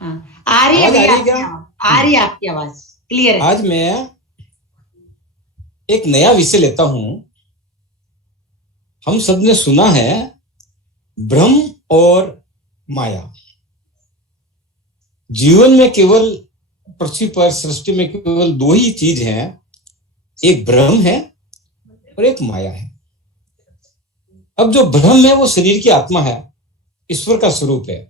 हाँ, आ रही है आवाज आ भैया रही है क्या? आपकी आवाज, आ रही है आपकी आवाज, क्लियर है। आज मैं एक नया विषय लेता हूं। हम सब ने सुना है ब्रह्म और माया। जीवन में केवल पृथ्वी पर सृष्टि में केवल दो ही चीज हैं, एक ब्रह्म है और एक माया है। अब जो ब्रह्म है वो शरीर की आत्मा है, ईश्वर का स्वरूप है,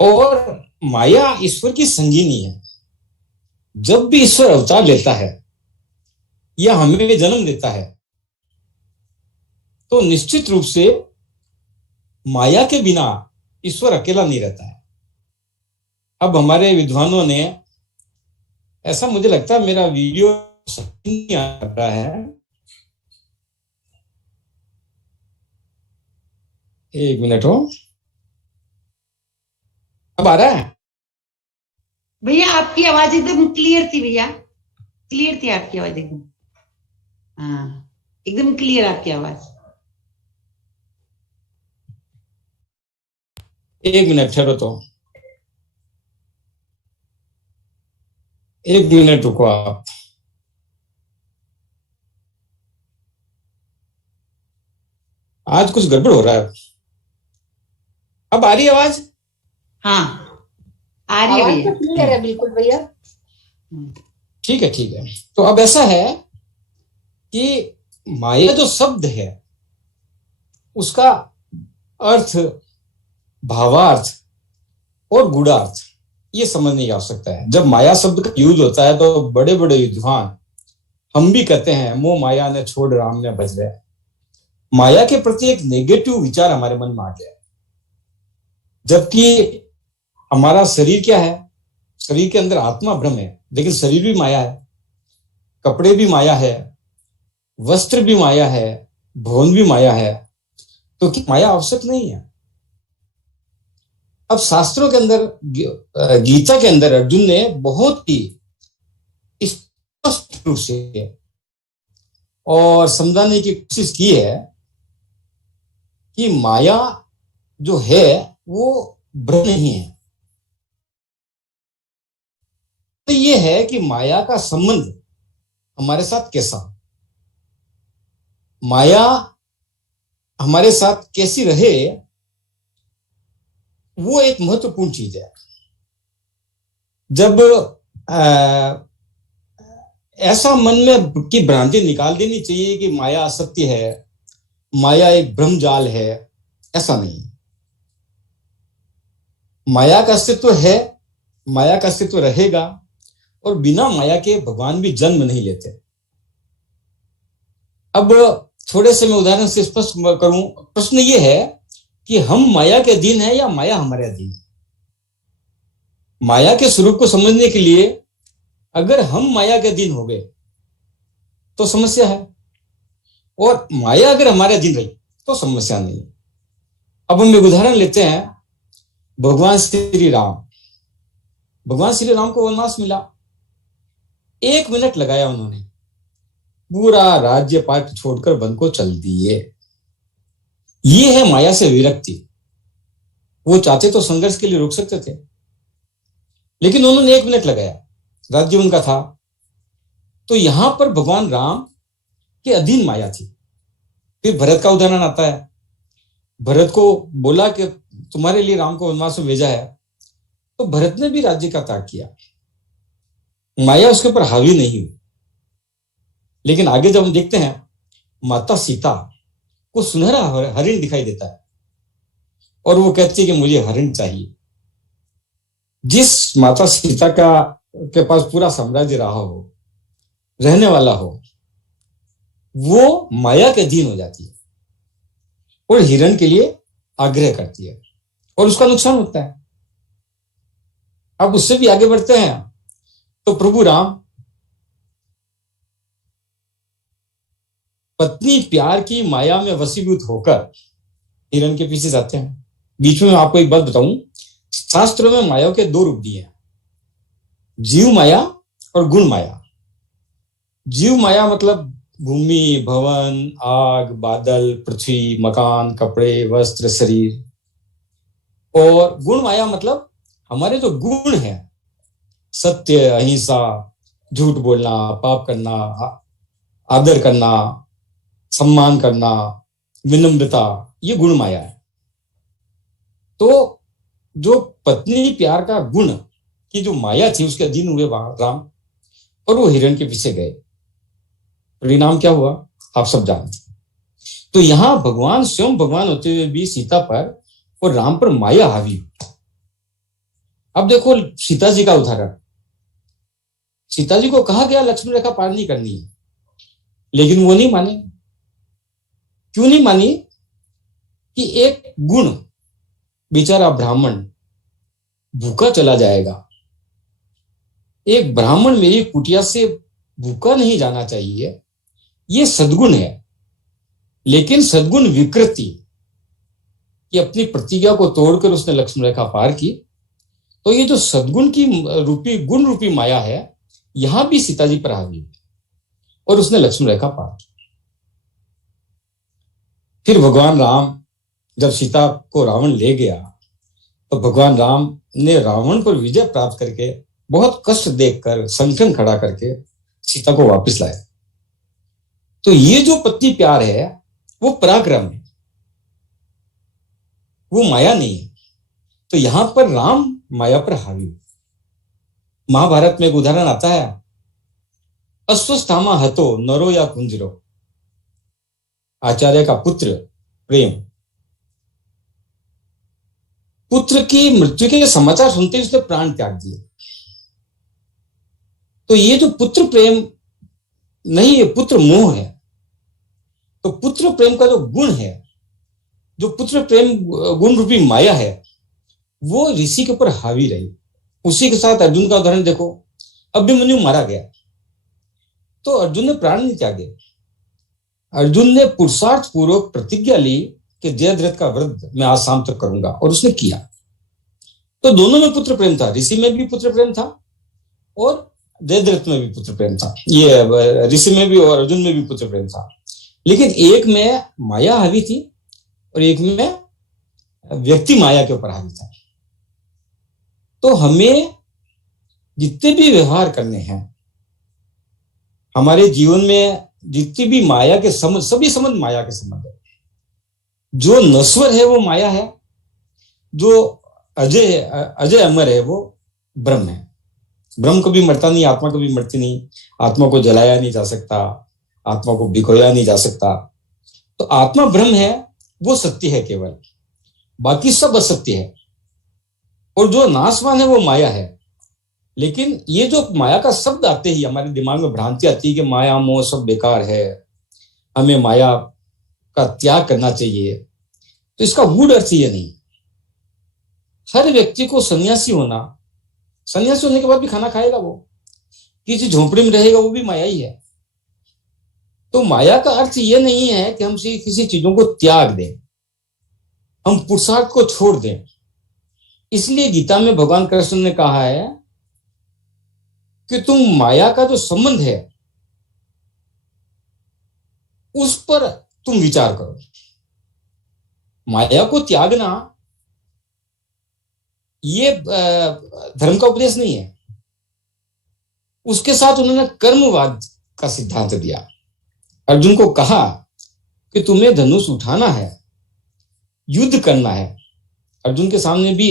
और माया ईश्वर की संगीनी है। जब भी ईश्वर अवतार लेता है या हमें जन्म देता है तो निश्चित रूप से माया के बिना ईश्वर अकेला नहीं रहता है। अब हमारे विद्वानों ने, ऐसा मुझे लगता है मेरा वीडियो नहीं आ रहा है, एक मिनट हो, अब आ रहा है? भैया आपकी आवाज एकदम क्लियर थी भैया, क्लियर थी आपकी आवाज एकदम। हाँ, एकदम क्लियर आपकी आवाज। एक मिनट ठहरो, तो एक मिनट रुको आप। आज कुछ गड़बड़ हो रहा है। अब आ रही है आवाज? हाँ, आ रही है आवाज भैया। तो क्लियर है बिल्कुल भैया। ठीक है, ठीक है। तो अब ऐसा है कि माया जो शब्द है उसका अर्थ, भावार्थ और गूढ़ार्थ ये समझने की आवश्यकता है। जब माया शब्द का यूज होता है तो बड़े बड़े विद्वान, हम भी कहते हैं मोह माया ने छोड़ राम ने भज रहे। माया के प्रति एक नेगेटिव विचार हमारे मन में आ गया, जबकि हमारा शरीर क्या है? शरीर के अंदर आत्मा ब्रह्म है, लेकिन शरीर भी माया है, कपड़े भी माया है, वस्त्र भी माया है, भवन भी माया है। तो क्या माया आवश्यक नहीं है? अब शास्त्रों के अंदर, गीता के अंदर अर्जुन ने बहुत ही स्पष्ट रूप से और समझाने की कोशिश की है कि माया जो है वो ब्रह्म नहीं है। तो ये है कि माया का संबंध हमारे साथ कैसा, माया हमारे साथ कैसी रहे, वो एक महत्वपूर्ण चीज है। जब ऐसा मन में की भ्रांति निकाल देनी चाहिए कि माया असत्य है, माया एक ब्रह्मजाल है, ऐसा नहीं। माया का अस्तित्व है, माया का अस्तित्व रहेगा, और बिना माया के भगवान भी जन्म नहीं लेते। अब थोड़े से मैं उदाहरण से स्पष्ट करूं। प्रश्न ये है कि हम माया के अधीन है या माया हमारे अधीन? माया के स्वरूप को समझने के लिए अगर हम माया के अधीन हो गए तो समस्या है, और माया अगर हमारे अधीन रही तो समस्या नहीं। अब हम एक उदाहरण लेते हैं, भगवान श्री राम। भगवान श्री राम को वनवास मिला, 1 मिनट लगाया उन्होंने, पूरा राज्य पाट छोड़कर वन को चल दिए। ये है माया से विरक्ति। वो चाहते तो संघर्ष के लिए रुक सकते थे, लेकिन उन्होंने 1 मिनट लगाया, राज्य उनका था। तो यहां पर भगवान राम के अधीन माया थी। फिर भरत का उदाहरण आता है। भरत को बोला कि तुम्हारे लिए राम को वनवास में भेजा है, तो भरत ने भी राज्य का त्याग किया, माया उसके ऊपर हावी नहीं हुई। लेकिन आगे जब हम देखते हैं, माता सीता को सुनहरा हरिण दिखाई देता है और वो कहती है कि मुझे हरिण चाहिए। जिस माता सीता का के पास पूरा साम्राज्य रहा हो, रहने वाला हो, वो माया के अधीन हो जाती है और हिरण के लिए आग्रह करती है और उसका नुकसान होता है। अब उससे भी आगे बढ़ते हैं तो प्रभु राम पत्नी प्यार की माया में वशीभूत होकर हिरण के पीछे जाते हैं। बीच में आपको एक बात बताऊं, शास्त्रों में माया के 2 रूप दिए हैं, जीव माया और गुण माया। जीव माया मतलब भूमि, भवन, आग, बादल, पृथ्वी, मकान, कपड़े, वस्त्र, शरीर। और गुण माया मतलब हमारे जो गुण है, सत्य, अहिंसा, झूठ बोलना, पाप करना, आदर करना, सम्मान करना, विनम्रता, ये गुण माया है। तो जो पत्नी प्यार का गुण की जो माया थी उसके अधीन हुए राम, और वो हिरण के पीछे गए। परिणाम क्या हुआ आप सब जानते हैं। तो यहां भगवान स्वयं भगवान होते हुए भी सीता पर और राम पर माया हावी हुई। अब देखो सीता जी का उदाहरण, सीता जी को कहा गया लक्ष्मण रेखा पार नहीं करनी है, लेकिन वो नहीं माने। क्यों नहीं मानी? कि एक गुण, बेचारा ब्राह्मण भूखा चला जाएगा। एक ब्राह्मण मेरी कुटिया से भूखा नहीं जाना चाहिए, ये सद्गुण है। लेकिन सद्गुण विकृति कि अपनी प्रतिज्ञा को तोड़कर उसने लक्ष्मण रेखा पार की। तो ये जो सद्गुण की रूपी गुण रूपी माया है, यहां भी सीता जी पर हावी और उसने लक्ष्मण रेखा पार की। फिर भगवान राम जब सीता को रावण ले गया, तो भगवान राम ने रावण पर विजय प्राप्त करके बहुत कष्ट देखकर संगठन खड़ा करके सीता को वापस लाया। तो ये जो पत्नी प्यार है वो पराक्रम है, वो माया नहीं है। तो यहां पर राम माया पर हावी। महाभारत में एक उदाहरण आता है, अश्वस्थामा हतो नरो या कुंजरो, आचार्य का पुत्र प्रेम, पुत्र की मृत्यु के समाचार सुनते ही उसने प्राण त्याग दिए। तो ये जो पुत्र प्रेम नहीं है, पुत्र मोह है। तो पुत्र प्रेम का जो गुण है, जो पुत्र प्रेम गुण रूपी माया है, वो ऋषि के ऊपर हावी रही। उसी के साथ अर्जुन का उदाहरण देखो, अभिमन्यु मारा गया तो अर्जुन ने प्राण नहीं त्यागे। अर्जुन ने पुरुषार्थ पूर्वक प्रतिज्ञा ली कि जयद्रथ का व्रत मैं आज शाम तक करूंगा, और उसने किया। तो दोनों में पुत्र प्रेम था, ऋषि में भी पुत्र प्रेम था और जयद्रथ में भी पुत्र प्रेम था, ये ऋषि में भी और अर्जुन में भी पुत्र प्रेम था। लेकिन एक में माया हावी थी और एक में व्यक्ति माया के ऊपर हावी था। तो हमें जितने भी व्यवहार करने हैं हमारे जीवन में, जितनी भी माया के संबंध, सभी संबंध माया के संबंध है। जो नश्वर है वो माया है, जो अजय अजय अमर है वो ब्रह्म है। ब्रह्म कभी मरता नहीं, आत्मा कभी मरती नहीं, आत्मा को जलाया नहीं जा सकता, आत्मा को भिगोया नहीं जा सकता। तो आत्मा ब्रह्म है, वो सत्य है केवल, बाकी सब असत्य है। और जो नाशवान है वो माया है। लेकिन ये जो माया का शब्द आते ही हमारे दिमाग में भ्रांति आती है कि माया मोह सब बेकार है, हमें माया का त्याग करना चाहिए। तो इसका गूढ़ अर्थ ये नहीं। हर व्यक्ति को सन्यासी होने के बाद भी खाना खाएगा, वो किसी झोंपड़ी में रहेगा, वो भी माया ही है। तो माया का अर्थ ये नहीं है कि हम किसी चीजों को त्याग दें, हम पुरुषार्थ को छोड़ दें। इसलिए गीता में भगवान कृष्ण ने कहा है कि तुम माया का जो संबंध है उस पर तुम विचार करो। माया को त्यागना ये धर्म का उपदेश नहीं है। उसके साथ उन्होंने कर्मवाद का सिद्धांत दिया। अर्जुन को कहा कि तुम्हें धनुष उठाना है, युद्ध करना है। अर्जुन के सामने भी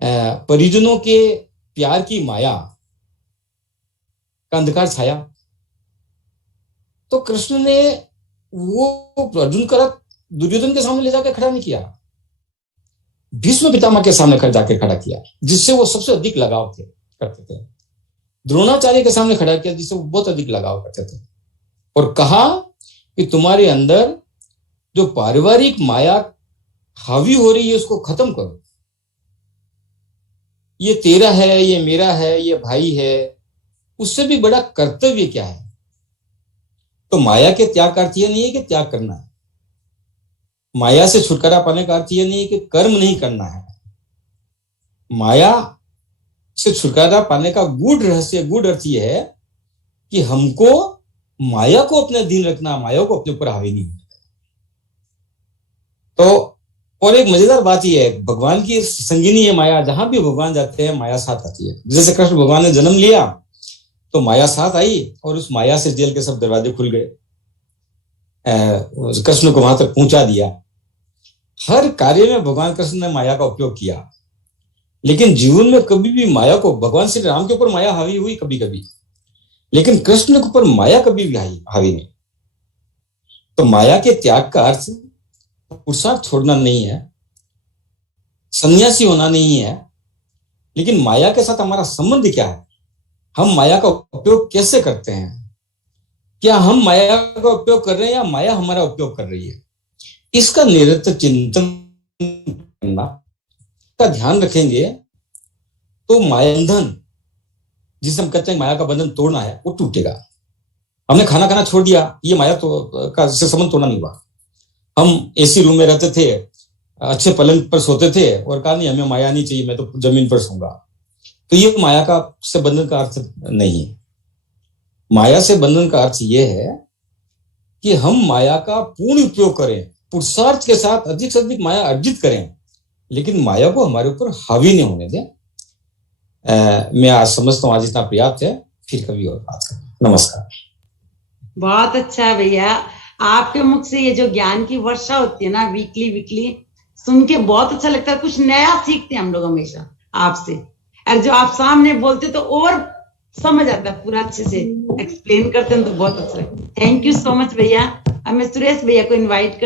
परिजनों के प्यार की माया का अंधकार छाया। तो कृष्ण ने वो अर्जुन का दुर्योधन के सामने ले जाकर खड़ा नहीं किया, भीष्म पितामह के सामने जाकर खड़ा किया, जिससे वो सबसे अधिक लगाव करते थे। द्रोणाचार्य के सामने खड़ा किया, जिससे वो बहुत अधिक लगाव करते थे, और कहा कि तुम्हारे अंदर जो पारिवारिक माया हावी हो रही है उसको खत्म करो। ये तेरा है, ये मेरा है, ये भाई है, उससे भी बड़ा कर्तव्य क्या है। तो माया के त्याग का अर्थ यह नहीं है कि त्याग करना है, माया से छुटकारा पाने का अर्थ यह नहीं है कि कर्म नहीं करना है। माया से छुटकारा पाने का गूढ़ रहस्य, गूढ़ अर्थ यह है कि हमको माया को अपने अधीन रखना, माया को अपने ऊपर हावी नहीं। तो और एक मजेदार बात यह है, भगवान की संगिनी है माया, जहां भी भगवान जाते हैं माया साथ आती है। जैसे कृष्ण भगवान ने जन्म लिया तो माया साथ आई और उस माया से जेल के सब दरवाजे खुल गए, कृष्ण को वहां तक पहुंचा दिया। हर कार्य में भगवान कृष्ण ने माया का उपयोग किया, लेकिन जीवन में कभी भी माया को, भगवान श्री राम के ऊपर माया हावी हुई कभी कभी, लेकिन कृष्ण के ऊपर माया कभी भी हावी नहीं। तो माया के त्याग का अर्थ पुरुषार्थ छोड़ना नहीं है, सन्यासी होना नहीं है, लेकिन माया के साथ हमारा संबंध क्या है, हम माया का उपयोग कैसे करते हैं, क्या हम माया का उपयोग कर रहे हैं या माया हमारा उपयोग कर रही है, इसका निरंतर चिंतन करना का ध्यान रखेंगे तो माया बंधन, जिसे हम कहते हैं माया का बंधन तोड़ना है, वो टूटेगा। हमने खाना खाना छोड़ दिया, ये माया तो का से संबंध तोड़ना नहीं हुआ। हम एसी रूम में रहते थे, अच्छे पलंग पर सोते थे और कहा नहीं हमें माया नहीं चाहिए, मैं तो जमीन पर सोऊंगा, तो ये माया का से बंधन का अर्थ नहीं है। माया से बंधन का अर्थ ये है कि हम माया का पूर्ण उपयोग करें, पुरुषार्थ के साथ अधिक से अधिक माया अर्जित करें, लेकिन माया को हमारे ऊपर हावी नहीं होने दें। मैं आज समझता हूँ आज इतना पर्याप्त है, फिर कभी और बात करें। नमस्कार। बहुत अच्छा है भैया, आपके मुख से ये जो ज्ञान की वर्षा होती है ना वीकली सुन के बहुत अच्छा लगता है। कुछ नया सीखते हैं हम लोग हमेशा आपसे, और जो आप सामने बोलते तो और समझ आता है, पूरा अच्छे से एक्सप्लेन करते हैं तो बहुत अच्छा लगता है। थैंक यू सो मच भैया। अब मैं सुरेश भैया को इनवाइट कर